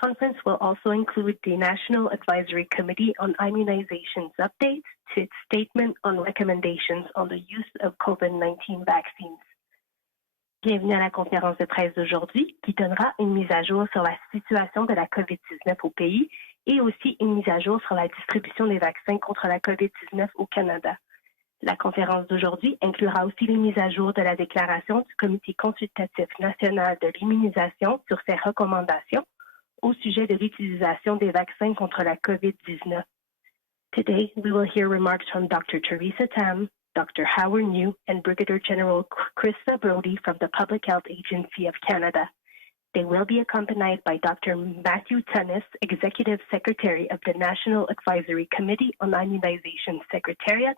conference will also include the National Advisory Committee on Immunizations updates to its statement on recommendations on the use of COVID-19 vaccines. Bienvenue à la conférence de presse d'aujourd'hui qui donnera une mise à jour sur la situation de la COVID-19 au pays et aussi une mise à jour sur la distribution des vaccins contre la COVID-19 au Canada. La conférence d'aujourd'hui inclura aussi les mises à jour de la déclaration du Comité consultatif national de l'immunisation sur ses recommandations au sujet de l'utilisation des vaccins contre la COVID-19. Today, we will hear remarks from Dr. Theresa Tam, Dr. Howard New, and Brigadier General Krista Brody from the Public Health Agency of Canada. They will be accompanied by Dr. Matthew Tunnis, Executive Secretary of the National Advisory Committee on Immunization Secretariat,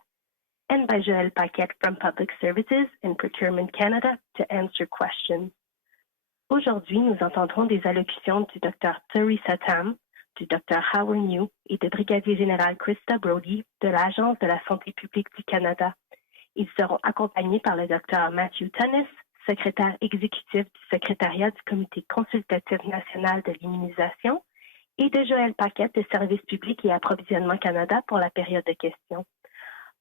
and by Joël Paquette from Public Services and Procurement Canada to answer questions. Aujourd'hui, nous entendrons des allocutions du Dr. Theresa Tam, du Dr. Howard New et du Brigadier général Krista Brody de l'Agence de la santé publique du Canada. Ils seront accompagnés par le Dr. Matthew Tunnis, secrétaire exécutif du secrétariat du Comité consultatif national de l'immunisation, et de Joël Paquette de Services publics et Approvisionnement Canada pour la période de questions.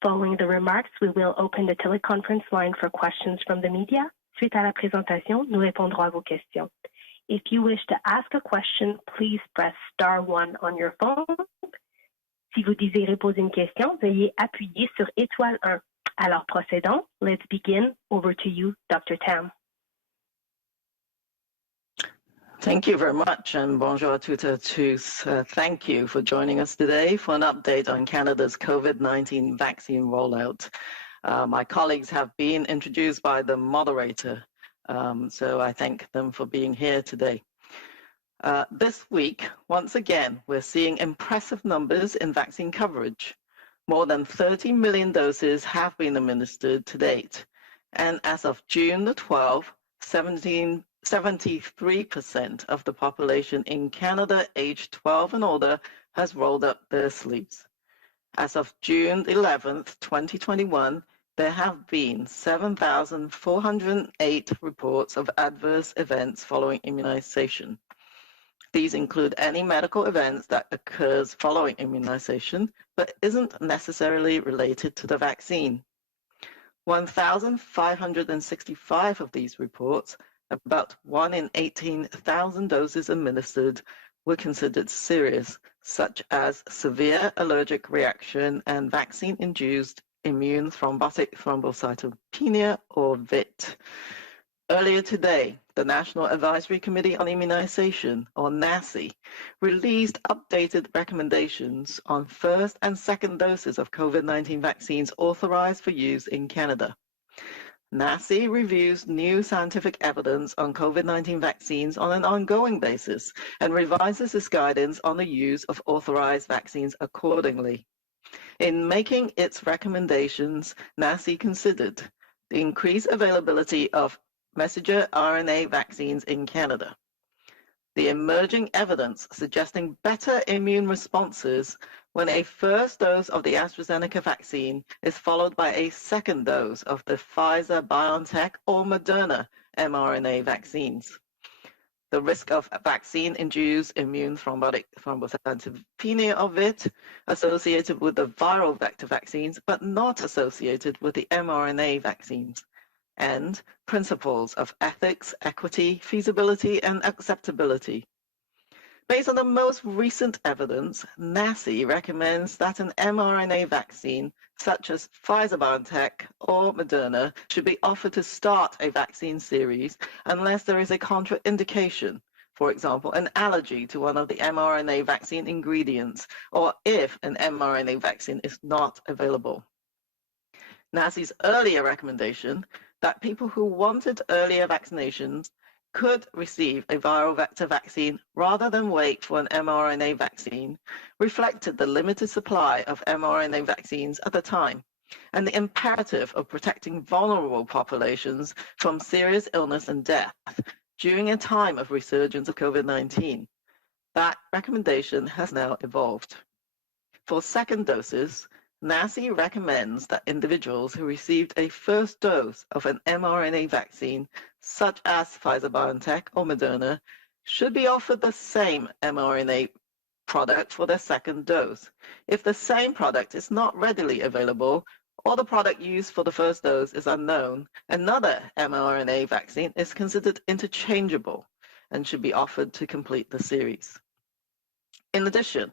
Following the remarks, we will open the teleconference line for questions from the media. Suite à la présentation, nous répondrons à vos questions. If you wish to ask a question, please press *1 on your phone. Si vous désirez poser une question, veuillez appuyer sur étoile 1. Alors procédons. Let's begin. Over to you, Dr. Tam. Thank you very much, and bonjour à toutes et à tous. Thank you for joining us today for an update on Canada's COVID-19 vaccine rollout. My colleagues have been introduced by the moderator, so I thank them for being here today. This week, once again, we're seeing impressive numbers in vaccine coverage. More than 30 million doses have been administered to date, and as of June the 12th, 73% of the population in Canada aged 12 and older has rolled up their sleeves. As of June 11th, 2021, there have been 7,408 reports of adverse events following immunization. These include any medical events that occurs following immunization, but isn't necessarily related to the vaccine. 1,565 of these reports, about 1 in 18,000 doses administered, were considered serious, such as severe allergic reaction and vaccine-induced immune thrombotic thrombocytopenia, or VITT. Earlier today, the National Advisory Committee on Immunization, or NACI, released updated recommendations on first and second doses of COVID-19 vaccines authorized for use in Canada. NACI reviews new scientific evidence on COVID-19 vaccines on an ongoing basis and revises its guidance on the use of authorized vaccines accordingly. In making its recommendations, NACI considered the increased availability of messenger RNA vaccines in Canada, the emerging evidence suggesting better immune responses when a first dose of the AstraZeneca vaccine is followed by a second dose of the Pfizer-BioNTech or Moderna mRNA vaccines. The risk of vaccine-induced immune thrombotic thrombocytopenia, or VITT, associated with the viral vector vaccines, but not associated with the mRNA vaccines, and principles of ethics, equity, feasibility, and acceptability. Based on the most recent evidence, NACI recommends that an mRNA vaccine, such as Pfizer-BioNTech or Moderna, should be offered to start a vaccine series unless there is a contraindication, for example, an allergy to one of the mRNA vaccine ingredients, or if an mRNA vaccine is not available. NACI's earlier recommendation that people who wanted earlier vaccinations could receive a viral vector vaccine rather than wait for an mRNA vaccine reflected the limited supply of mRNA vaccines at the time and the imperative of protecting vulnerable populations from serious illness and death during a time of resurgence of COVID-19. That recommendation has now evolved. For second doses, NACI recommends that individuals who received a first dose of an mRNA vaccine, such as Pfizer-BioNTech or Moderna, should be offered the same mRNA product for their second dose. If the same product is not readily available, or the product used for the first dose is unknown, another mRNA vaccine is considered interchangeable and should be offered to complete the series. In addition,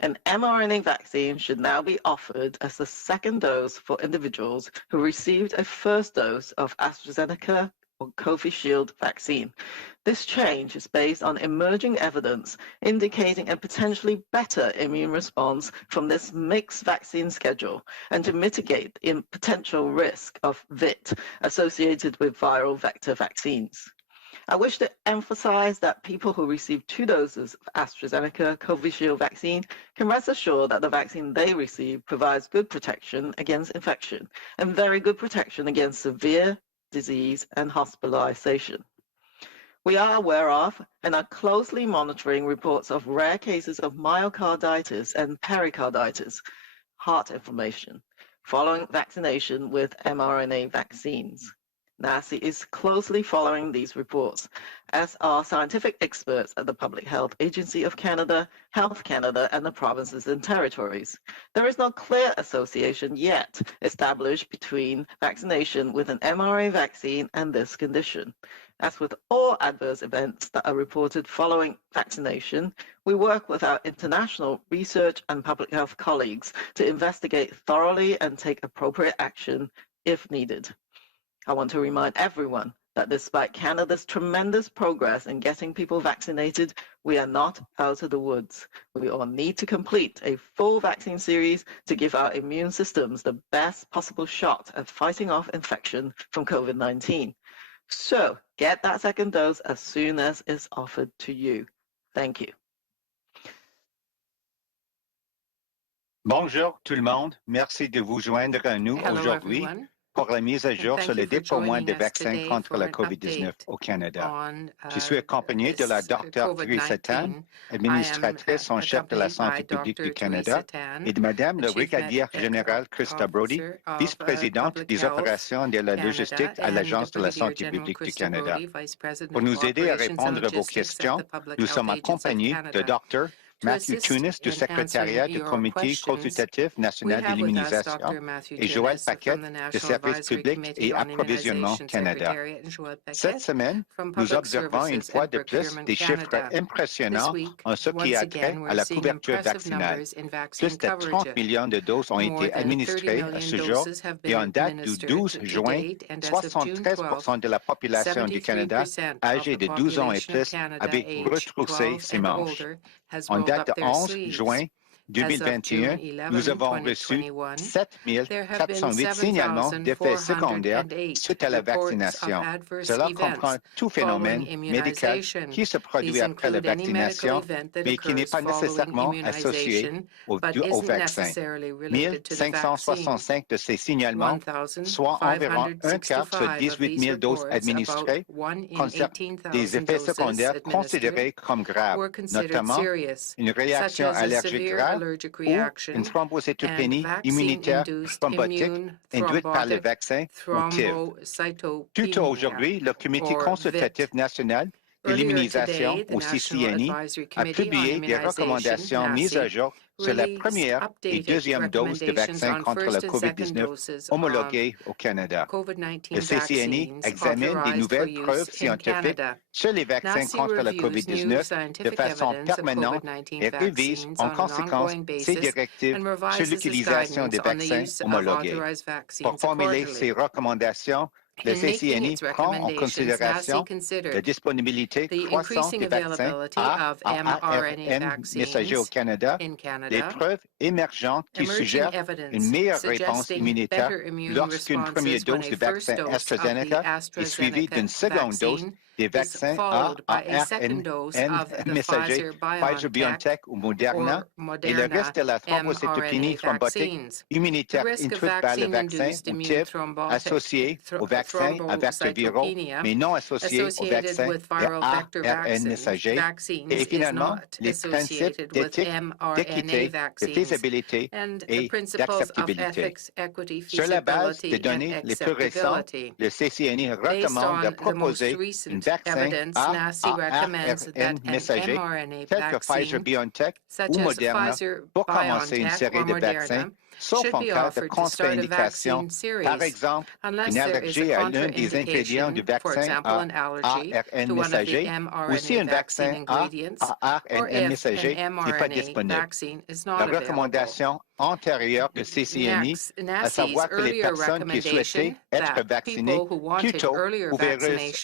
an mRNA vaccine should now be offered as the second dose for individuals who received a first dose of AstraZeneca or COVID vaccine. This change is based on emerging evidence indicating a potentially better immune response from this mixed vaccine schedule and to mitigate the potential risk of VITT associated with viral vector vaccines. I wish to emphasize that people who receive 2 doses of AstraZeneca COVID vaccine can rest assured that the vaccine they receive provides good protection against infection and very good protection against severe disease and hospitalization. We are aware of and are closely monitoring reports of rare cases of myocarditis and pericarditis, heart inflammation, following vaccination with mRNA vaccines. NACI is closely following these reports, as are scientific experts at the Public Health Agency of Canada, Health Canada, and the provinces and territories. There is no clear association yet established between vaccination with an mRNA vaccine and this condition. As with all adverse events that are reported following vaccination, we work with our international research and public health colleagues to investigate thoroughly and take appropriate action if needed. I want to remind everyone that despite Canada's tremendous progress in getting people vaccinated, we are not out of the woods. We all need to complete a full vaccine series to give our immune systems the best possible shot at fighting off infection from COVID-19. So get that second dose as soon as it's offered to you. Thank you. Bonjour tout le monde. Merci de vous joindre à nous aujourd'hui pour la mise à jour sur le déploiement des vaccins contre la COVID-19 au Canada. Je suis accompagné de la Dr. Theresa Tan, administratrice en chef de la santé publique du Canada, et de Madame le brigadier général Krista Brody, vice-présidente des opérations de la logistique à l'Agence de la santé publique du Canada. Pour nous aider à répondre à vos questions, nous sommes accompagnés de Dr. Matthew Tunis du secrétariat du Comité consultatif national de l'immunisation et Joël Paquette du Service public et approvisionnement Canada. Cette semaine, nous observons une fois de plus des chiffres impressionnants en ce qui a trait à la couverture vaccinale. Plus de 30 millions de doses ont été administrées à ce jour et en date du 12 juin, 73% de la population du Canada âgée de 12 ans et plus avait retroussé ses manches. En date de 11 juin 2021, nous avons reçu 7 408 signalements d'effets secondaires suite à la vaccination. Cela comprend tout phénomène médical qui se produit après la vaccination, mais qui n'est pas nécessairement associé au vaccin. 1565 de ces signalements, soit environ un quart sur 18 000 doses administrées, concernent des effets secondaires considérés comme graves, notamment une réaction allergique grave ou une thrombocytopénie immunitaire thrombotique induite par le vaccin ou TIV. Plus tôt aujourd'hui, le Comité consultatif national de l'immunisation au CCNI a publié des recommandations mises à jour sur la première et deuxième dose de vaccin contre la COVID-19 homologuée au Canada. Le CCNI examine des nouvelles preuves scientifiques sur les vaccins contre la COVID-19 de façon permanente et révise en conséquence ces directives sur l'utilisation des vaccins homologués. Pour formuler ces recommandations, le CCNI prend en considération la disponibilité croissante des vaccins à ARN messager au Canada, les preuves émergentes qui suggèrent une meilleure réponse immunitaire lorsqu'une première dose de vaccin AstraZeneca est suivie d'une seconde dose des vaccins à ARN messager Pfizer-BioNTech ou Moderna et le reste de la thrombocytopénie thrombotique immunitaire induite par le vaccin ou TIV associé au vaccin à vecteurs viraux, mais non associé au vaccin de ARN messager. Et finalement, les principes d'éthique, d'équité, de faisabilité et d'acceptabilité. Sur la base des données les plus récentes, le CCNI recommande de proposer une evidence, NACI recommends that an mRNA vaccine, such as Pfizer-BioNTech or Moderna, should be offered to start a vaccine series, unless there is a contraindication, for example, an allergy to one of the mRNA vaccine ingredients, or if an mRNA vaccine is not available. Antérieure de CCNI, à savoir que les personnes qui souhaitaient être vaccinées plus tôt pouvaient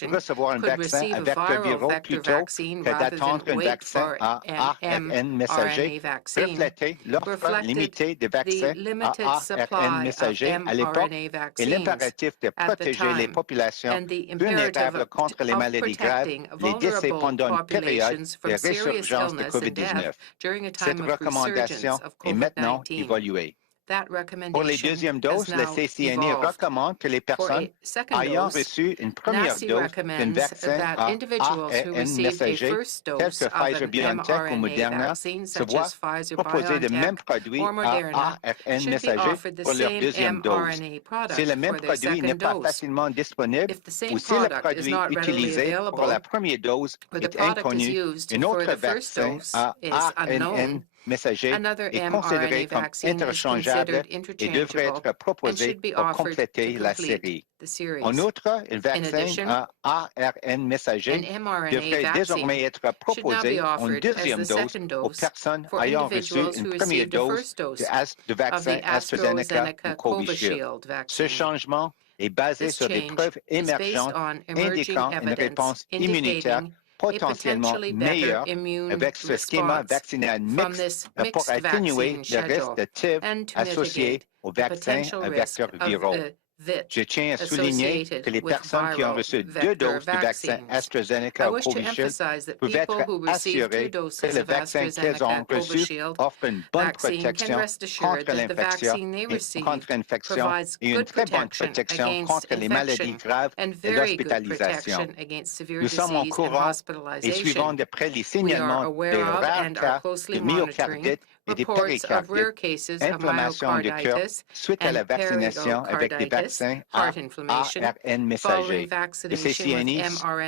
recevoir un vaccin à vecteur viraux plus tôt que d'attendre un vaccin à ARN messager, reflétait l'offre limitée de vaccins à ARN messager à l'époque et l'impératif de protéger les populations vulnérables contre les maladies graves, les décès pendant une période de résurgence de COVID-19. Cette recommandation est maintenant évoluée. Pour les deuxièmes doses, le CCNI recommande que les personnes ayant reçu une première dose d'un vaccin à ARN messager, tel que Pfizer-BioNTech ou Moderna, se voient proposer le même produit à ARN messager pour leur deuxième dose. Si le même produit n'est pas facilement disponible ou si le produit utilisé pour la première dose est inconnu, un autre vaccin à ARN messager est considéré comme interchangeable et devrait être proposé pour compléter la série. En outre, un vaccin à ARN messager devrait désormais être proposé en deuxième dose aux personnes ayant reçu une première dose de vaccin AstraZeneca ou COVID-19. Ce changement est basé sur des preuves émergentes indiquant une réponse immunitaire potentiellement meilleur avec ce schéma vaccinal mixte pour atténuer le risque de TIV associé au vaccin à vecteur viraux. Je tiens à souligner que les personnes qui ont reçu 2 doses du vaccin AstraZeneca ou COVID-19 peuvent être assurées que le vaccin qu'elles ont reçu offre une bonne protection contre l'infection et une très bonne protection contre les maladies graves et l'hospitalisation. Nous sommes au courant et suivons de près les signalements de rares cas de myocardite et de péricardites, inflammation du cœur suite à la vaccination avec des vaccins à ARN messager. Le CCNI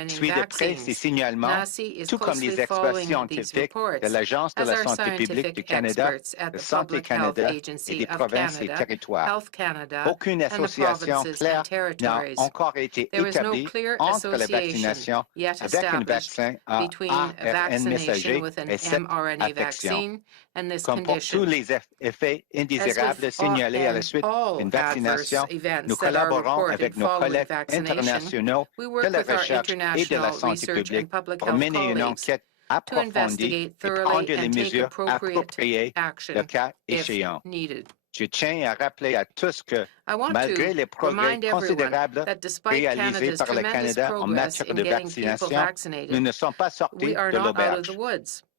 suit de près ces signalements, tout comme les experts scientifiques de l'Agence de la santé publique du Canada, de Santé Canada et des provinces et territoires. Aucune association claire n'a encore été établie entre la vaccination avec un vaccin à ARN messager et cette affection. Comme pour tous les effets indésirables signalés à la suite d'une vaccination, nous collaborons avec nos collègues internationaux de la recherche et de la santé publique pour mener une enquête approfondie et prendre les mesures appropriées le cas échéant. Je tiens à rappeler à tous que, malgré les progrès considérables réalisés par le Canada en matière de vaccination, nous ne sommes pas sortis de l'auberge.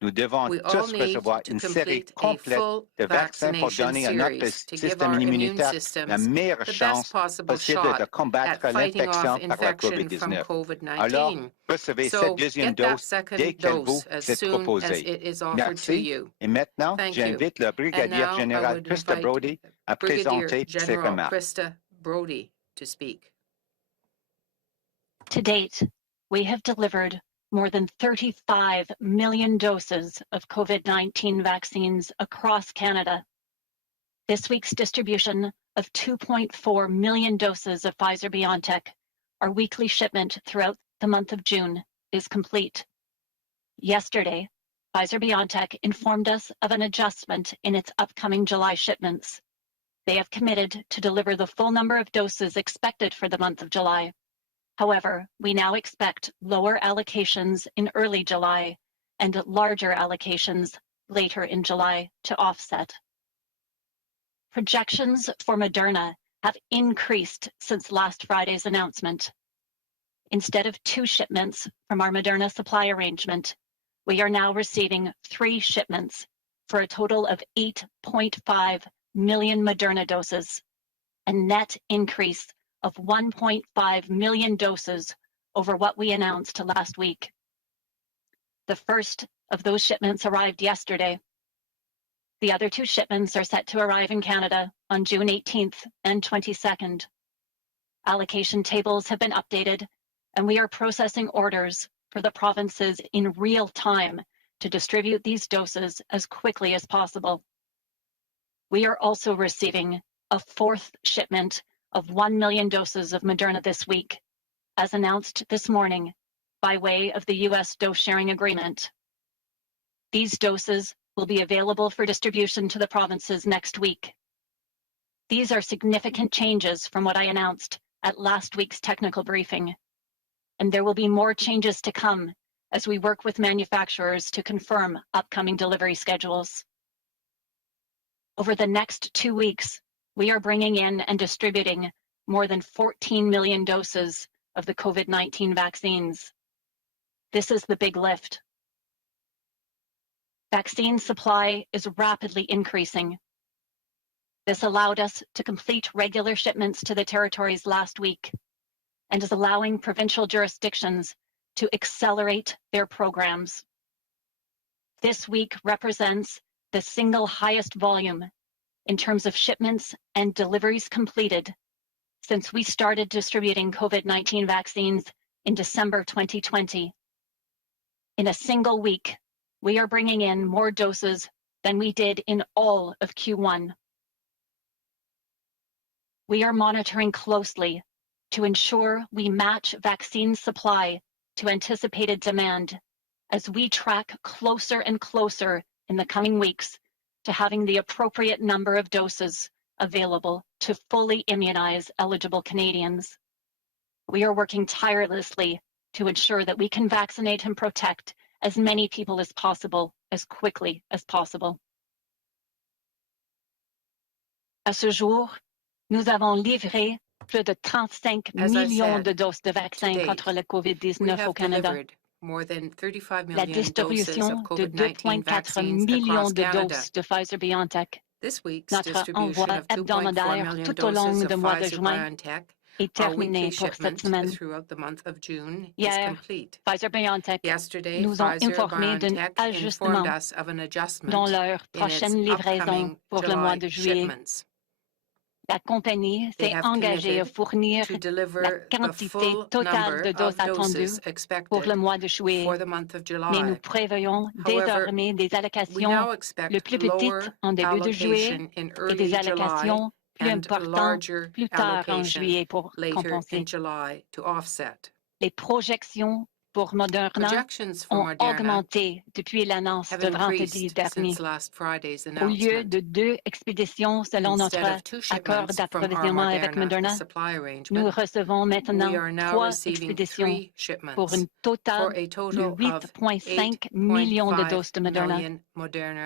Nous devons tous recevoir une série complète de vaccins pour donner à notre système immunitaire la meilleure chance possible de combattre l'infection par la COVID-19. Alors, recevez cette deuxième dose dès qu'elle vous est proposée. Merci. Et maintenant, j'invite le brigadier général Krista Brody à présenter ses remarques. To date, we have delivered more than 35 million doses of COVID-19 vaccines across Canada. This week's distribution of 2.4 million doses of Pfizer-BioNTech, our weekly shipment throughout the month of June, is complete. Yesterday, Pfizer-BioNTech informed us of an adjustment in its upcoming July shipments. They have committed to deliver the full number of doses expected for the month of July. However, we now expect lower allocations in early July and larger allocations later in July to offset. Projections for Moderna have increased since last Friday's announcement. Instead of 2 shipments from our Moderna supply arrangement, we are now receiving 3 shipments for a total of 8.5 million Moderna doses, a net increase of 1.5 million doses over what we announced last week. The first of those shipments arrived yesterday. The other 2 shipments are set to arrive in Canada on June 18th and 22nd. Allocation tables have been updated, and we are processing orders for the provinces in real time to distribute these doses as quickly as possible. We are also receiving a fourth shipment of 1 million doses of Moderna this week, as announced this morning by way of the U.S. dose sharing agreement. These doses will be available for distribution to the provinces next week. These are significant changes from what I announced at last week's technical briefing, and there will be more changes to come as we work with manufacturers to confirm upcoming delivery schedules. Over the next 2 weeks, we are bringing in and distributing more than 14 million doses of the COVID-19 vaccines. This is the big lift. Vaccine supply is rapidly increasing. This allowed us to complete regular shipments to the territories last week and is allowing provincial jurisdictions to accelerate their programs. This week represents the single highest volume in terms of shipments and deliveries completed since we started distributing COVID-19 vaccines in December 2020. In a single week, we are bringing in more doses than we did in all of Q1. We are monitoring closely to ensure we match vaccine supply to anticipated demand as we track closer and closer in the coming weeks to having the appropriate number of doses available to fully immunize eligible Canadians. We are working tirelessly to ensure that we can vaccinate and protect as many people as possible, as quickly as possible. À ce jour, nous avons livré plus de 35 millions de doses de vaccins contre la COVID-19 au Canada. La distribution de 2,4 millions de doses de Pfizer-BioNTech. Notre envoi hebdomadaire tout au long du mois de juin est terminé pour cette semaine. Hier, Pfizer-BioNTech nous ont informé d'un ajustement dans leur prochaine livraison pour le mois de juillet. La compagnie s'est engagée à fournir la quantité totale de doses attendues pour le mois de juillet, mais nous prévoyons désormais des allocations le plus petites en début de juillet et des allocations plus importantes plus tard en juillet pour compenser. Les projections pour Moderna ont augmenté depuis l'annonce de vendredi dernier. Au lieu de 2 expéditions selon notre accord d'approvisionnement avec Moderna, nous recevons maintenant 3 expéditions pour un total de 8,5 millions de doses de Moderna,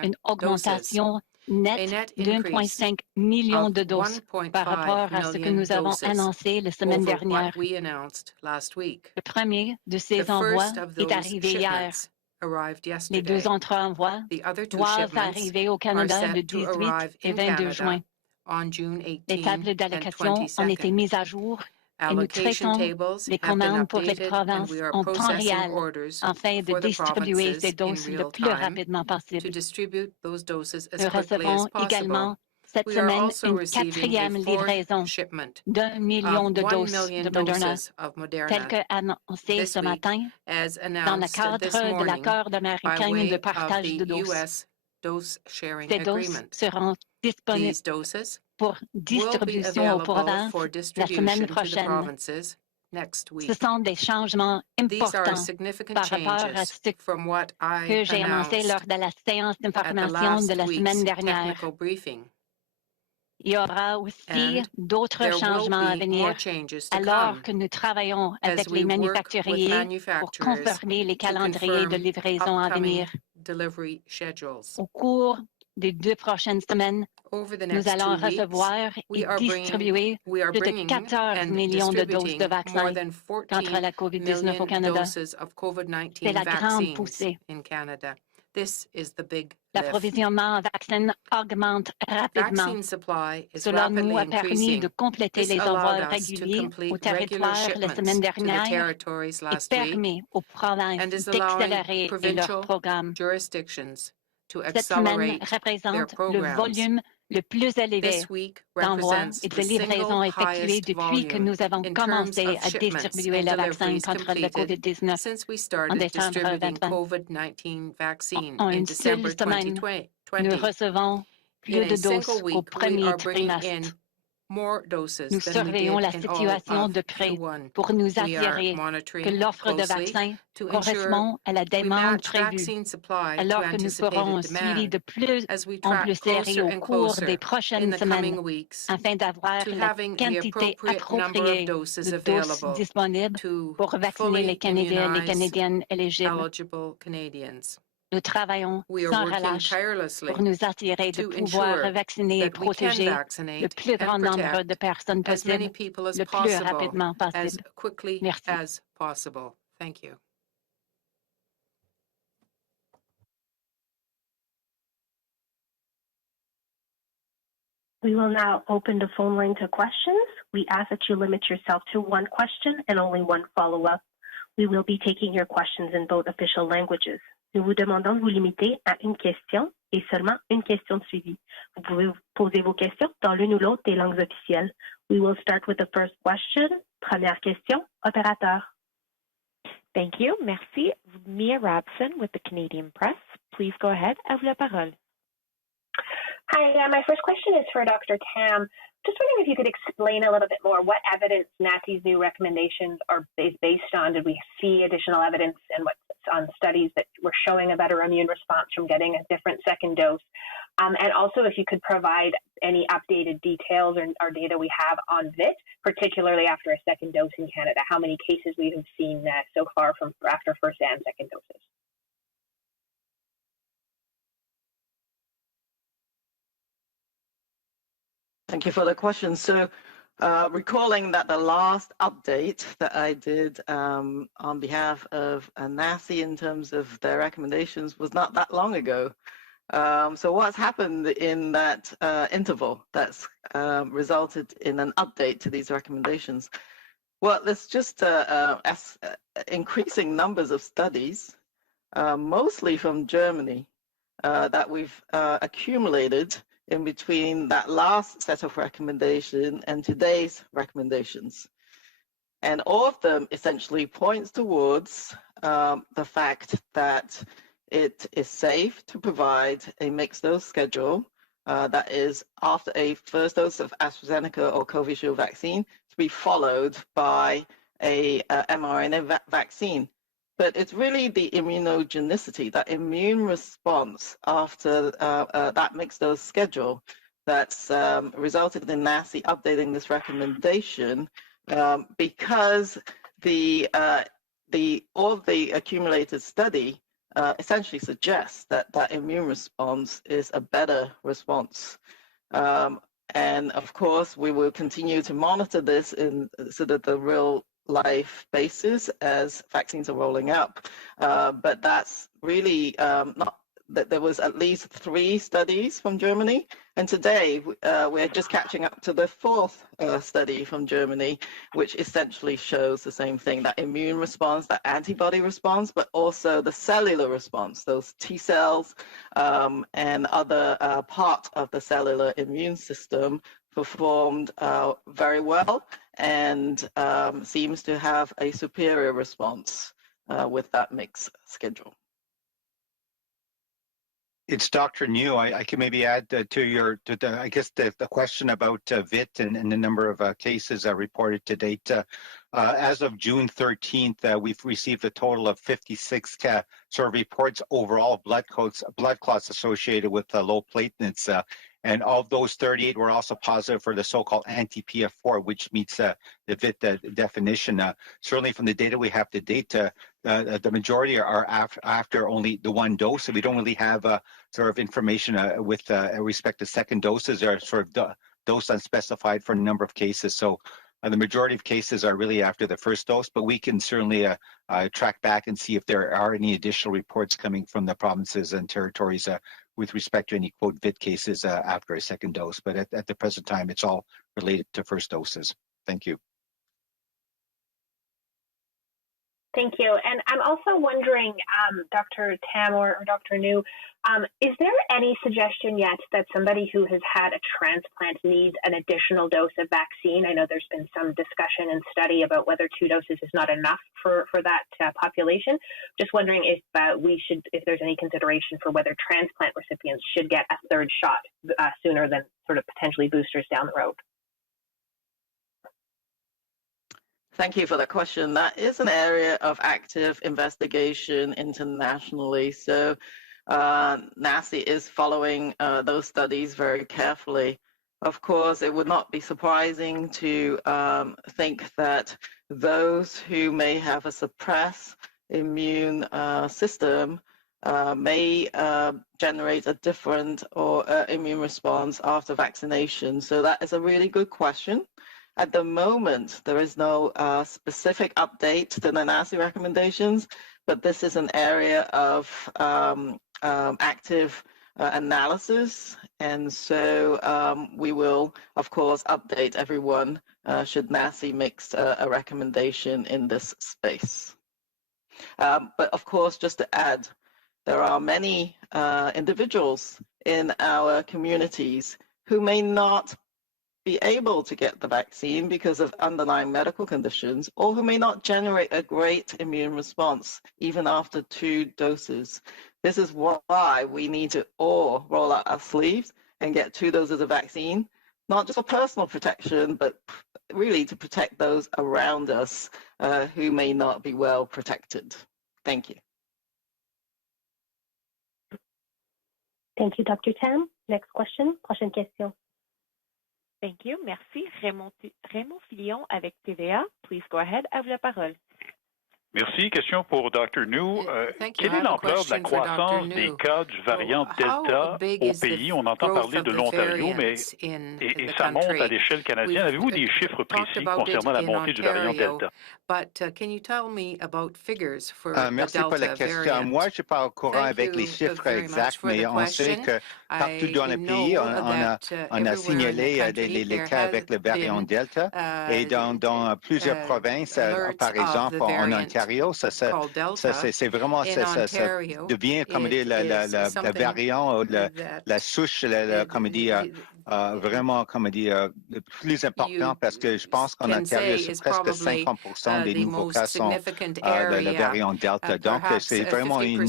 une augmentation nette d'1,5 million de doses par rapport à ce que nous avons annoncé la semaine dernière. Le premier de ces envois est arrivé hier. Les 2 autres envois doivent arriver au Canada le 18 et 22 juin. Les tables d'allocation ont été mises à jour et nous traitons les commandes pour les provinces en temps réel afin de distribuer ces doses le plus rapidement possible. Nous recevons également cette semaine une 4e livraison d'1 million de doses de Moderna, tel que annoncé ce matin dans le cadre de l'accord américain de partage de doses. Ces doses seront disponibles pour distribution aux provinces la semaine prochaine. Ce sont des changements importants par rapport à ce que j'ai annoncé lors de la séance d'information de la semaine dernière. Il y aura aussi d'autres changements à venir, alors que nous travaillons avec les manufacturiers pour confirmer les calendriers de livraison à venir. Au cours des 2 prochaines semaines, nous allons recevoir et distribuer plus de 14 millions de doses de vaccins contre la COVID-19 au Canada. C'est la grande poussée. L'approvisionnement en vaccins augmente rapidement. Cela nous a permis de compléter les envois réguliers au territoire la semaine dernière et permet aux provinces d'accélérer leur programme. Cette semaine représente le volume le plus élevé This week d'envois represents et de the livraisons single effectuées highest depuis que volume nous avons in terms commencé of à shipments distribuer and le vaccin deliveries contre le completed COVID-19 since we en started décembre distributing 2020. COVID-19 vaccine En in une December seule semaine, nous 2020. recevons In plus a de single doses qu'au week, we premier are bringing trimestre. in more doses Nous than we surveillons did la in all situation of de près Q1. pour nous We are assurer que monitoring l'offre de closely vaccins to ensure correspond à la we demande match prévue, vaccine supply to alors que nous ferons anticipated un suivi demand de plus as we en track plus serré closer au and cours des closer in prochaines the semaines coming weeks afin d'avoir to la having the quantité appropriate number of appropriée doses de doses available disponibles to pour vacciner les fully Canadiens et les immunize Canadiennes éligibles. eligible Canadians. Nous travaillons We are sans working relâche pour tirelessly nous assurer de to pouvoir ensure vacciner et that we can protéger le vaccinate plus and grand nombre de protect personnes as many possible, people as le plus possible, rapidement as possible. quickly Merci. as possible. Thank you. We will now open the phone line to questions. We ask that you limit yourself to one question and only one follow-up. We will be taking your questions in both official languages. Nous vous demandons de vous limiter à une question et seulement une question de suivi. Vous pouvez poser vos questions dans l'une ou l'autre des langues officielles. We will start with the first question. Première question, opérateur. Thank you. Merci. Mia Robson with the Canadian Press. Please go ahead. À vous la parole. Hi, my first question is for Dr. Tam. Just wondering if you could explain a little bit more what evidence NACI's new recommendations are based on. Did we see additional evidence and what's on studies that were showing a better immune response from getting a different second dose? And also if you could provide any updated details or data we have on VITT, particularly after a second dose in Canada, how many cases we have seen so far from after first and second doses. Thank you for the question. So recalling that the last update that I did on behalf of NACI in terms of their recommendations was not that long ago. So what's happened in that interval that's resulted in an update to these recommendations? Well, there's just increasing numbers of studies, mostly from Germany, that we've accumulated in between that last set of recommendations and today's recommendations. And all of them essentially points towards the fact that it is safe to provide a mixed dose schedule that is after a first dose of AstraZeneca or COVID vaccine to be followed by a mRNA vaccine. But it's really the immunogenicity, that immune response after that mixed dose schedule that's resulted in NACI updating this recommendation because all of the accumulated study essentially suggests that that immune response is a better response. And of course, we will continue to monitor this in sort of the real life basis as vaccines are rolling out. But that's really not that there was at least 3 studies from Germany. And today we're just catching up to the 4th study from Germany, which essentially shows the same thing, that immune response, that antibody response, but also the cellular response, those T cells and other part of the cellular immune system performed very well and seems to have a superior response with that mixed schedule. It's Dr. New. I can maybe add to the question about VITT and the number of cases reported to date. As of June 13th, we've received a total of 56 sort of reports overall blood clots associated with low platelets. And of those, 38 were also positive for the so-called anti-PF4, which meets the VITT definition. Certainly from the data we have to date, the majority are after only the 1 dose, so we don't really have sort of information with respect to second doses or sort of dose unspecified for a number of cases. So the majority of cases are really after the first dose, but we can certainly track back and see if there are any additional reports coming from the provinces and territories with respect to any, quote, VITT cases after a second dose. But at the present time, it's all related to first doses. Thank you. Thank you. And I'm also wondering, Dr. Tam or Dr. New, is there any suggestion yet that somebody who has had a transplant needs an additional dose of vaccine? I know there's been some discussion and study about whether 2 doses is not enough for that population. Just wondering if if there's any consideration for whether transplant recipients should get a 3rd shot sooner than sort of potentially boosters down the road. Thank you for the question. That is an area of active investigation internationally. So NACI is following those studies very carefully. Of course, it would not be surprising to think that those who may have a suppressed immune system may generate a different or immune response after vaccination. So that is a really good question. At the moment, there is no specific update to the NACI recommendations, but this is an area of active analysis. And so we will, of course, update everyone should NACI make a recommendation in this space. But of course, just to add, there are many individuals in our communities who may not be able to get the vaccine because of underlying medical conditions, or who may not generate a great immune response even after 2 doses. This is why we need to all roll out our sleeves and get 2 doses of vaccine, not just for personal protection, but really to protect those around us who may not be well protected. Thank you. Thank you, Dr. Tam. Next question. Prochaine question. Thank you. Merci. Raymond Fillon avec TVA. Please go ahead. À vous la parole. Merci. Question pour Dr. New. Quelle est l'ampleur de la croissance des cas du variant Delta au pays? On entend parler de l'Ontario, mais et ça monte à l'échelle canadienne. Avez-vous des chiffres précis concernant la montée du variant Delta? Merci pour la question. Moi, je ne suis pas au courant avec les chiffres exacts, mais on sait que partout dans le pays, on a signalé les cas avec le variant Delta. Et dans plusieurs provinces, par exemple, en Ontario, c'est vraiment, ça devient, comme dit, le variant, la souche, comme dit, vraiment, comme dit, le plus important, parce que je pense qu'en Ontario, c'est presque 50% des nouveaux cas sont le variant Delta. Donc, c'est vraiment un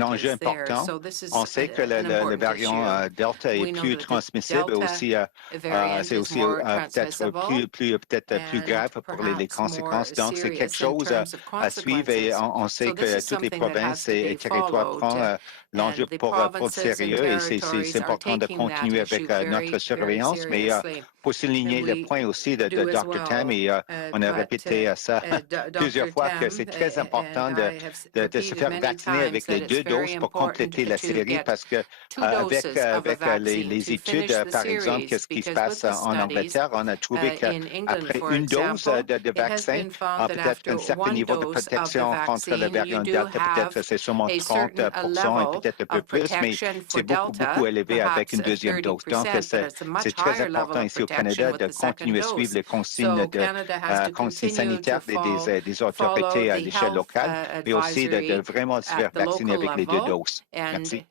enjeu important. On sait que le variant Delta est plus transmissible, aussi, c'est aussi peut-être plus grave pour les conséquences. Donc, c'est quelque chose à suivre et on sait que toutes les provinces et territoires prennent l'enjeu pour le sérieux et c'est important de continuer avec notre surveillance, mais pour souligner le point aussi de Dr. Tam, et on a répété ça plusieurs fois, que c'est très important de se faire vacciner avec les 2 doses pour compléter la série, parce que avec les études, par exemple, qu'est-ce qui se passe en Angleterre, on a trouvé qu'après 1 dose de vaccin, peut-être un certain niveau de protection contre le variant Delta, peut-être c'est sûrement 30% et peut-être un peu plus, mais c'est beaucoup élevé avec une 2e dose. Donc, c'est très important ici au Canada de continuer à suivre les consignes sanitaires des autorités à l'échelle locale, mais aussi de vraiment se faire vacciner avec les 2 doses. Merci.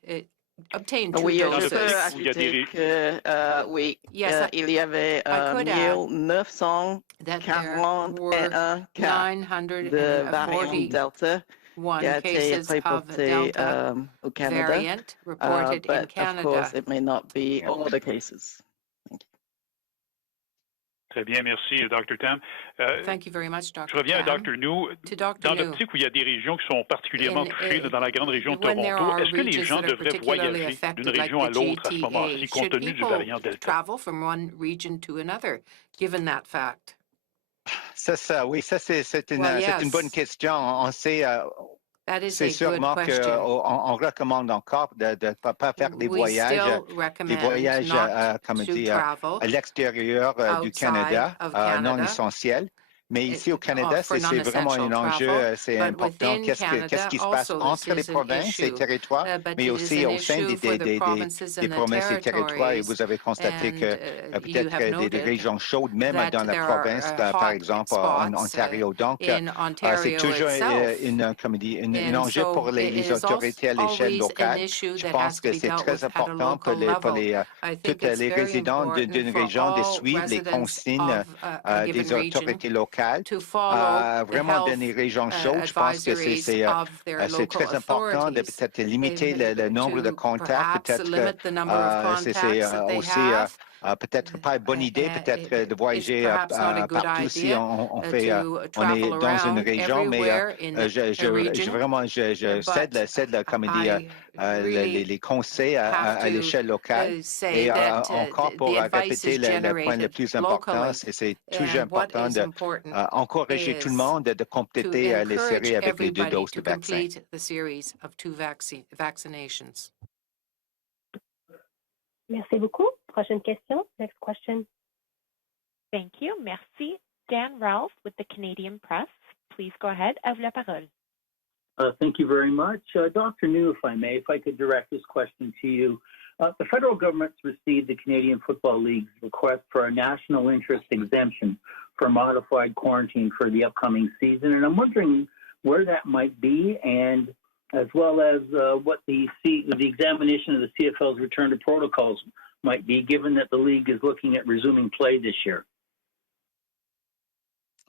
Oui, je peux ajouter que oui, il y avait 1941 cas de variant Delta qui a été reporté au Canada, but of course it may not be all the cases. Très bien, merci, Dr. Tam. Je reviens à Dr. New. Dans l'optique où il y a des régions qui sont particulièrement touchées, dans la grande région de Toronto, est-ce que les gens devraient voyager d'une région à l'autre à ce moment-ci, compte tenu du variant Delta? Oui, ça c'est une bonne question. On sait, c'est sûrement qu'on recommande encore de ne pas faire des voyages comme dit, à l'extérieur du Canada, non essentiels. Mais ici au Canada, c'est vraiment un enjeu assez important. Qu'est-ce qui se passe entre les provinces et territoires, mais aussi au sein des promesses et territoires. Et vous avez constaté que peut-être des régions chaudes, même dans la province, par exemple en Ontario. Donc, c'est toujours un enjeu pour les autorités à l'échelle locale. Je pense que c'est très important pour tous les résidents d'une région de suivre les consignes des autorités locales. Vraiment, dans les régions chaudes, je pense que c'est très important de peut-être limiter le nombre de contacts. Peut-être c'est aussi peut-être pas une bonne idée, peut-être de voyager partout si on est dans une région, mais je cède comme dire, les conseils à l'échelle locale. Et encore pour répéter le point le plus important, c'est toujours important d'encourager tout le monde de compléter les séries avec les 2 doses de vaccin. Merci beaucoup. Prochaine question. Next question. Thank you. Merci. Dan Ralph with the Canadian Press. Please go ahead. À vous la parole. Thank you very much. Dr. New, if I may, if I could direct this question to you. The federal government's received the Canadian Football League's request for a national interest exemption for modified quarantine for the upcoming season, and I'm wondering where that might be, and as well as what the examination of the CFL's return to protocols might be, given that the league is looking at resuming play this year.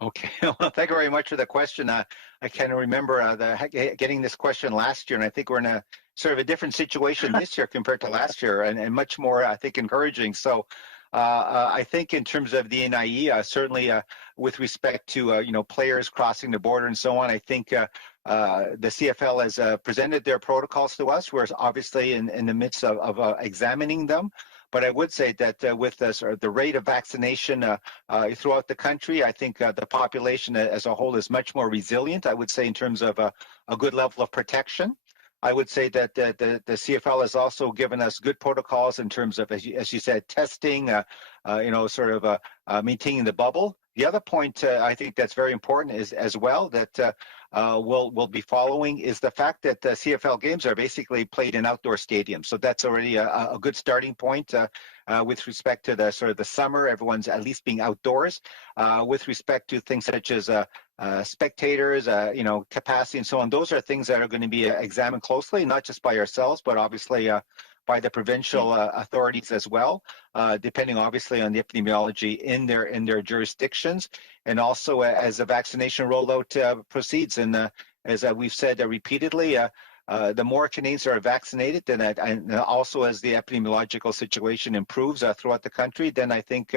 Okay, well, thank you very much for the question. I can remember getting this question last year, and I think we're in a sort of a different situation this year compared to last year, and much more, I think, encouraging. So I think in terms of the NIE, certainly with respect to players crossing the border and so on, I think the CFL has presented their protocols to us. We're obviously in the midst of examining them. But I would say that with the rate of vaccination throughout the country, I think the population as a whole is much more resilient, I would say, in terms of a good level of protection. I would say that the CFL has also given us good protocols in terms of, as you said, testing, maintaining the bubble. The other point I think that's very important is as well that we'll be following is the fact that the CFL games are basically played in outdoor stadiums. So that's already a good starting point with respect to the sort of the summer. Everyone's at least being outdoors. With respect to things such as spectators, capacity and so on, those are things that are going to be examined closely, not just by ourselves, but obviously by the provincial authorities as well, depending obviously on the epidemiology in their jurisdictions, and also as the vaccination rollout proceeds. And as we've said repeatedly, the more Canadians are vaccinated, and also as the epidemiological situation improves throughout the country, then I think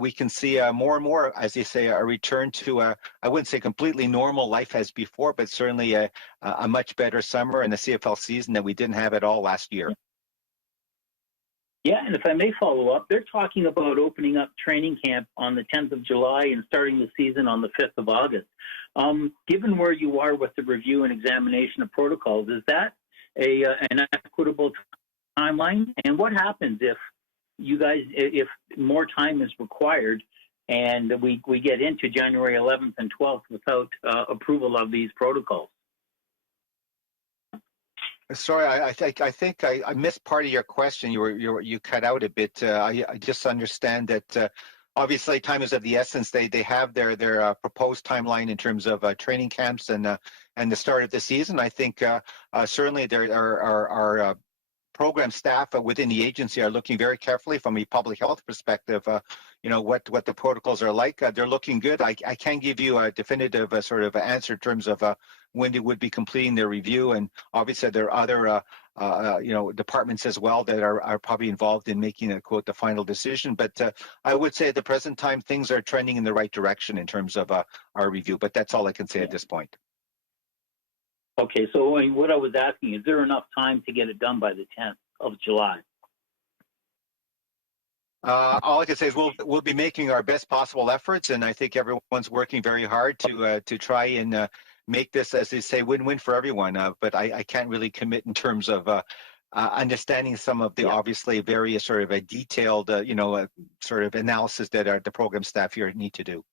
we can see more and more, as you say, a return to, I wouldn't say completely normal life as before, but certainly a much better summer and a CFL season that we didn't have at all last year. Yeah, and if I may follow up, they're talking about opening up training camp on the 10th of July and starting the season on the 5th of August. Given where you are with the review and examination of protocols, is that an equitable timeline? And what happens if if more time is required and we get into January 11th and 12th without approval of these protocols? Sorry, I think I missed part of your question. You cut out a bit. I just understand that obviously time is of the essence. They have their proposed timeline in terms of training camps and the start of the season. I think certainly there are program staff within the agency are looking very carefully from a public health perspective, what the protocols are like. They're looking good. I can't give you a definitive sort of answer in terms of when they would be completing their review. And obviously there are other, departments as well that are probably involved in making the final decision. But I would say at the present time, things are trending in the right direction in terms of our review. But that's all I can say at this point. Okay, so what I was asking, is there enough time to get it done by the 10th of July? All I can say is we'll be making our best possible efforts, and I think everyone's working very hard to try and make this, as they say, win-win for everyone. But I can't really commit in terms of understanding some of the obviously very sort of a detailed, sort of analysis that the program staff here need to do.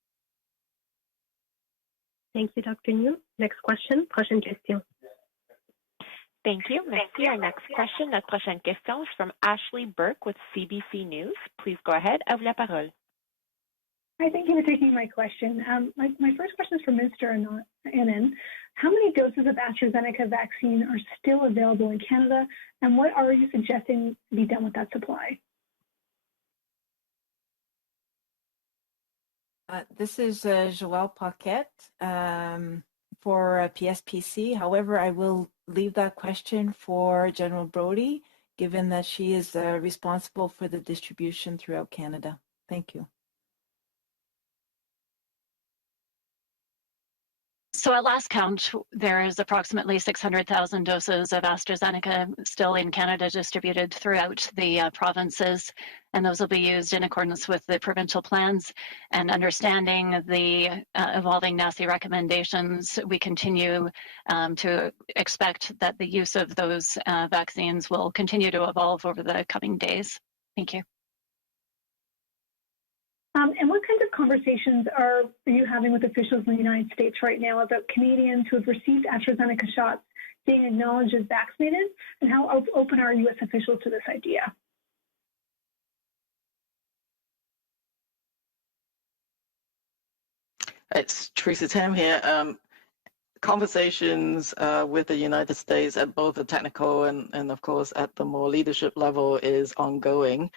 Thank you, Dr. New. Next question. Prochaine question. Thank you. Merci. Our next question, notre prochaine question is from Ashley Burke with CBC News. Please go ahead. À vous la parole. Hi, thank you for taking my question. My first question is for Mr. Annan. How many doses of AstraZeneca vaccine are still available in Canada, and what are you suggesting be done with that supply? This is Joelle Paquette for PSPC. However, I will leave that question for General Brody, given that she is responsible for the distribution throughout Canada. Thank you. So at last count, there is approximately 600,000 doses of AstraZeneca still in Canada distributed throughout the provinces, and those will be used in accordance with the provincial plans. And understanding the evolving NACI recommendations, we continue to expect that the use of those vaccines will continue to evolve over the coming days. Thank you. And what kinds of conversations are you having with officials in the United States right now about Canadians who have received AstraZeneca shots being acknowledged as vaccinated, and how open are U.S. officials to this idea? It's Teresa Tam here. Conversations with the United States at both the technical and of course at the more leadership level is ongoing.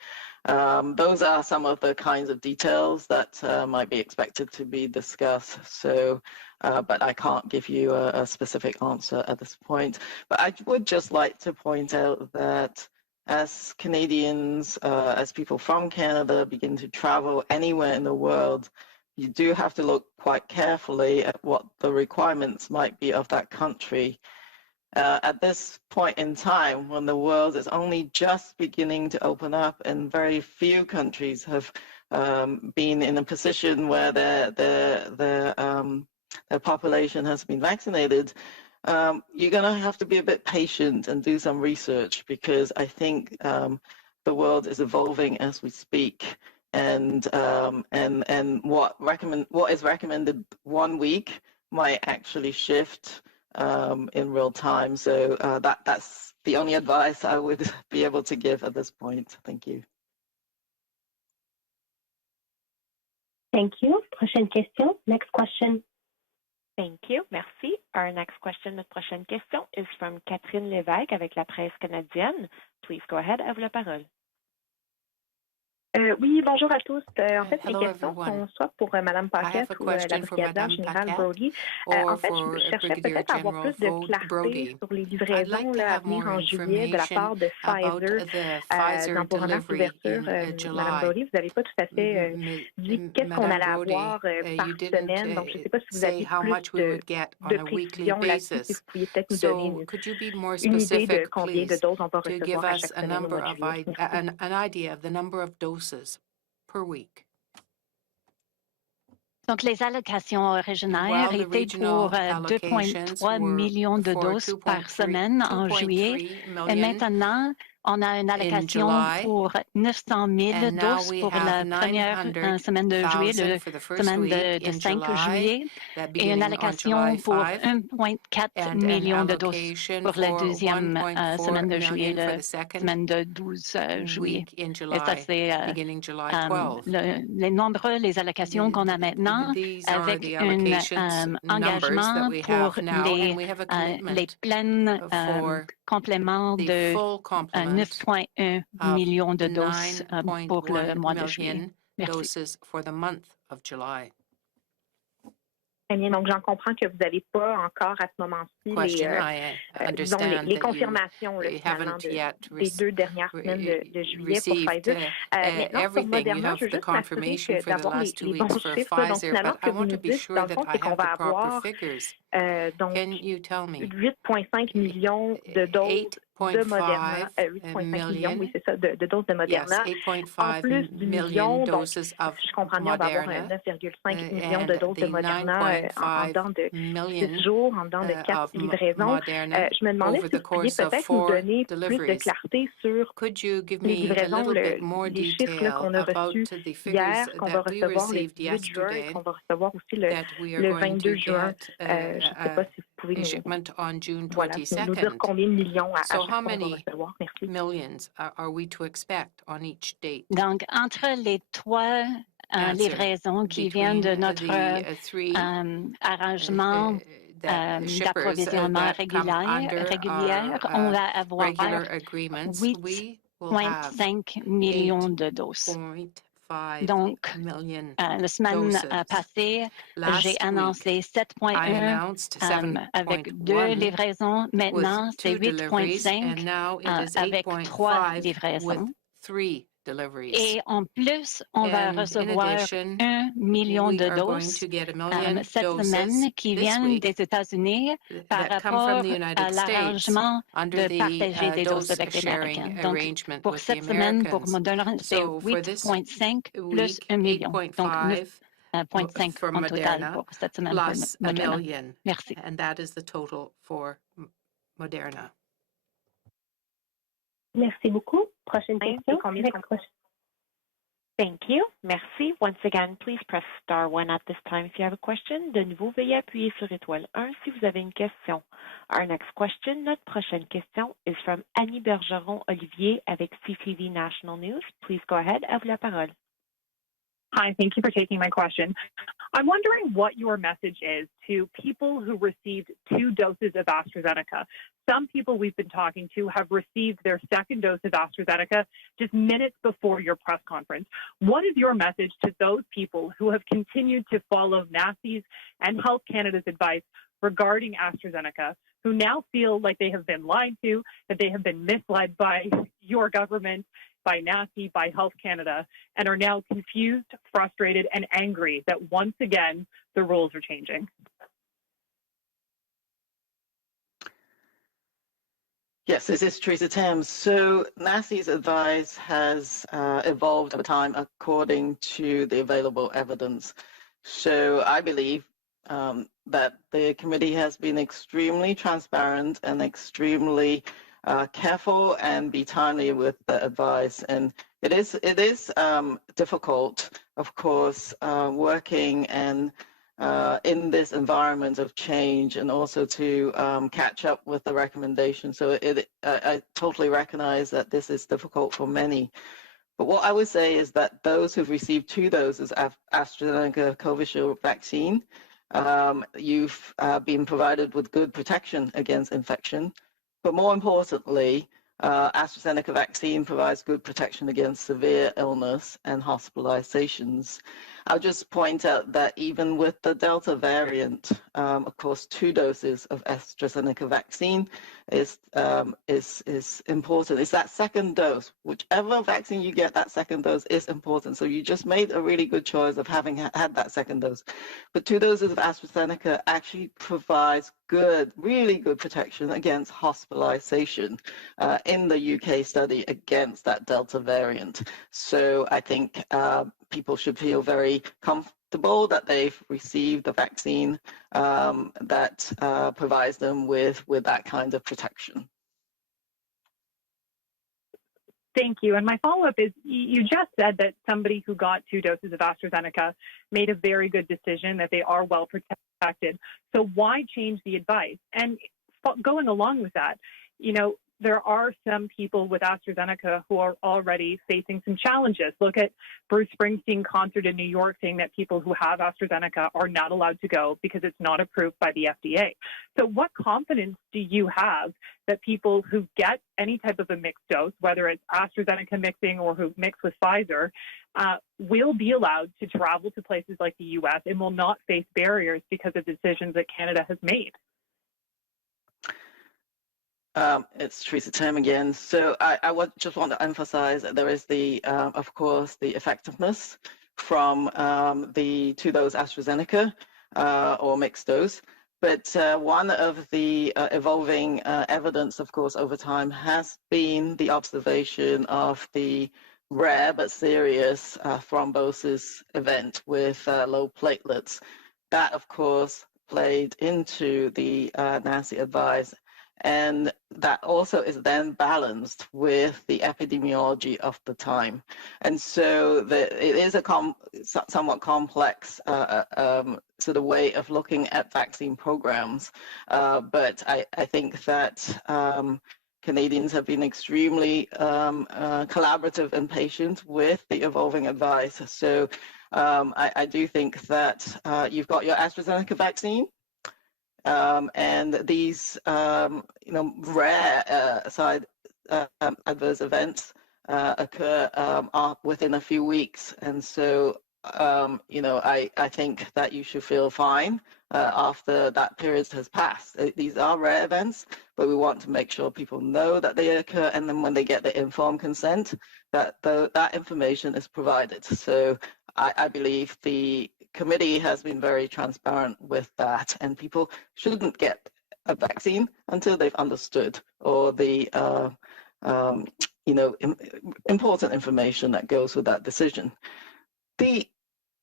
Those are some of the kinds of details that might be expected to be discussed. So, but I can't give you a specific answer at this point. But I would just like to point out that as Canadians, as people from Canada begin to travel anywhere in the world, you do have to look quite carefully at what the requirements might be of that country. At this point in time, when the world is only just beginning to open up and very few countries have been in a position where their population has been vaccinated, you're going to have to be a bit patient and do some research, because I think the world is evolving as we speak. And what is recommended 1 week might actually shift in real time. So that's the only advice I would be able to give at this point. Thank you. Thank you. Prochaine question. Next question. Thank you. Merci. Our next question, notre prochaine question is from Catherine Lévesque avec la presse canadienne. Please go ahead. À vous la parole. Oui, bonjour à tous. En fait, les questions sont soit pour Mme Paquette ou la brigadière générale Brody. En fait, je cherchais peut-être à avoir plus de clarté sur les livraisons à venir en juillet de la part de Pfizer dans vos annonces d'ouverture. Mme Brody, vous n'avez pas tout à fait dit qu'est-ce qu'on allait avoir par semaine. Donc, je ne sais pas si vous aviez plus de précision là-dessus, si vous pouviez peut-être nous donner une idée de combien de doses on va recevoir à chaque semaine au mois de juillet. Per week. Donc, les allocations originaires étaient pour 2,3 millions de doses par semaine en juillet. Et maintenant, on a une allocation pour 900 000 doses pour la première semaine de juillet, la semaine de 5 juillet, et une allocation pour 1,4 million de doses pour la deuxième semaine de juillet, la semaine de 12 juillet. Et ça, c'est les nombres, les allocations qu'on a maintenant, avec un engagement pour les pleins compléments de 9,1 millions de doses pour le mois de juillet. Merci. Très bien, donc j'en comprends que vous n'avez pas encore à ce moment-ci les confirmations finalement des 2 dernières semaines de juillet pour Pfizer. Maintenant, pour Moderna, je veux juste m'assurer d'avoir les bons chiffres. Donc finalement, ce que vous nous dites, dans le fond, c'est qu'on va avoir donc 8,5 millions de doses de Moderna, 8,5 millions, oui, c'est ça, de doses de Moderna, en plus du million, donc je comprends bien, on va avoir 9,5 millions de doses de Moderna en dedans de 6 jours, en dedans de 4 livraisons. Je me demandais si vous pourriez peut-être nous donner plus de clarté sur les livraisons, les chiffres qu'on a reçus hier, qu'on va recevoir le 18 juin et qu'on va recevoir aussi le 22 juin. Je ne sais pas si vous pouvez nous dire combien de millions à chaque fois qu'on va recevoir. Merci. Donc, entre les 3 livraisons qui viennent de notre arrangement d'approvisionnement régulière, on va avoir 8,5 millions de doses. Donc, la semaine passée, j'ai annoncé 7,1 avec 2 livraisons. Maintenant, c'est 8,5 avec 3 livraisons. Et en plus, on va recevoir 1 million de doses cette semaine qui viennent des États-Unis par rapport à l'arrangement de partager des doses avec les Américains. Donc, pour cette semaine, pour Moderna, c'est 8,5 plus 1 million. Donc, 9,5 en total pour cette semaine pour Moderna. Merci. Merci beaucoup. Prochaine question. Thank you. Merci. Once again, please press star 1 at this time if you have a question. De nouveau, veuillez appuyer sur étoile 1 si vous avez une question. Our next question, notre prochaine question, is from Annie Bergeron-Olivier avec CTV National News. Please go ahead. À vous la parole. Hi, thank you for taking my question. I'm wondering what your message is to people who received 2 doses of AstraZeneca. Some people we've been talking to have received their second dose of AstraZeneca just minutes before your press conference. What is your message to those people who have continued to follow NACI's and Health Canada's advice regarding AstraZeneca, who now feel like they have been lied to, that they have been misled by your government, by NACI, by Health Canada, and are now confused, frustrated, and angry that once again, the rules are changing? Yes, this is Teresa Tam. So NACI's advice has evolved over time according to the available evidence. So I believe that the committee has been extremely transparent and extremely careful and be timely with the advice. And it is difficult, of course, working and in this environment of change, and also to catch up with the recommendations. So I totally recognize that this is difficult for many. But what I would say is that those who've received 2 doses of AstraZeneca COVID vaccine, you've been provided with good protection against infection. But more importantly, AstraZeneca vaccine provides good protection against severe illness and hospitalizations. I'll just point out that even with the Delta variant, of course, 2 doses of AstraZeneca vaccine is important. It's that second dose. Whichever vaccine you get, that second dose is important. So you just made a really good choice of having had that second dose. But 2 doses of AstraZeneca actually provides really good protection against hospitalization in the UK study against that Delta variant. So I think people should feel very comfortable that they've received the vaccine that provides them with that kind of protection. Thank you. And my follow-up is, you just said that somebody who got 2 doses of AstraZeneca made a very good decision, that they are well protected. So why change the advice? And going along with that, there are some people with AstraZeneca who are already facing some challenges. Look at Bruce Springsteen concert in New York saying that people who have AstraZeneca are not allowed to go because it's not approved by the FDA. So what confidence do you have that people who get any type of a mixed dose, whether it's AstraZeneca mixing or who mix with Pfizer, will be allowed to travel to places like the U.S. and will not face barriers because of decisions that Canada has made? It's Teresa Tam again. So I just want to emphasize that there is of course, the effectiveness from the 2-dose AstraZeneca or mixed dose. But one of the evolving evidence, of course, over time has been the observation of the rare but serious thrombosis event with low platelets. That, of course, played into the NACI advice, and that also is then balanced with the epidemiology of the time. And so it is a somewhat complex sort of way of looking at vaccine programs. But I think that Canadians have been extremely collaborative and patient with the evolving advice. So I do think that you've got your AstraZeneca vaccine, and these rare side adverse events occur within a few weeks, and so I think that you should feel fine after that period has passed. These are rare events, but we want to make sure people know that they occur, and then when they get the informed consent, that that information is provided. So I believe the committee has been very transparent with that, and people shouldn't get a vaccine until they've understood or the important information that goes with that decision. The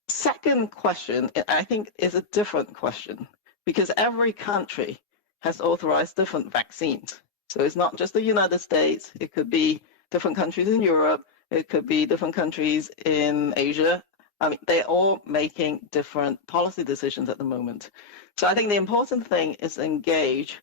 second question, I think, is a different question, because every country has authorized different vaccines. So it's not just the United States, it could be different countries in Europe, it could be different countries in Asia. I mean, they're all making different policy decisions at the moment. So I think the important thing is engage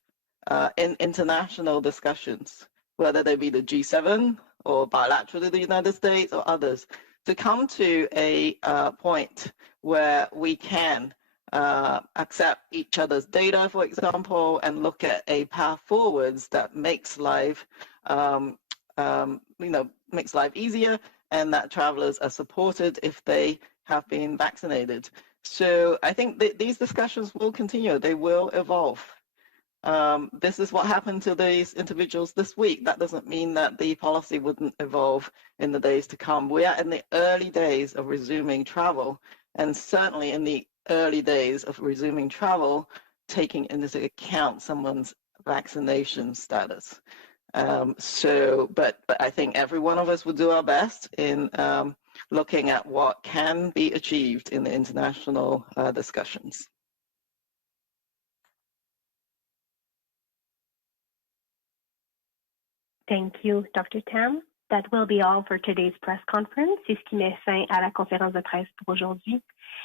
in international discussions, whether they be the G7 or bilaterally the United States or others, to come to a point where we can accept each other's data, for example, and look at a path forwards that makes life, makes life easier, and that travelers are supported if they have been vaccinated. So I think these discussions will continue. They will evolve. This is what happened to these individuals this week. That doesn't mean that the policy wouldn't evolve in the days to come. We are in the early days of resuming travel, and certainly in the early days of resuming travel, taking into account someone's vaccination status. But I think every one of us will do our best in looking at what can be achieved in the international discussions. Thank you, Dr. Tam. That will be all for today's press conference. C'est ce qui met fin à la conférence de presse pour aujourd'hui.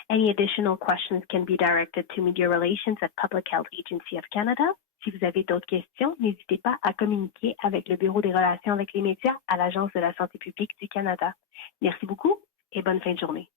Any additional questions can be directed to Media Relations at Public Health Agency of Canada. Si vous avez d'autres questions, n'hésitez pas à communiquer avec le Bureau des relations avec les médias à l'Agence de la santé publique du Canada. Merci beaucoup et bonne fin de journée.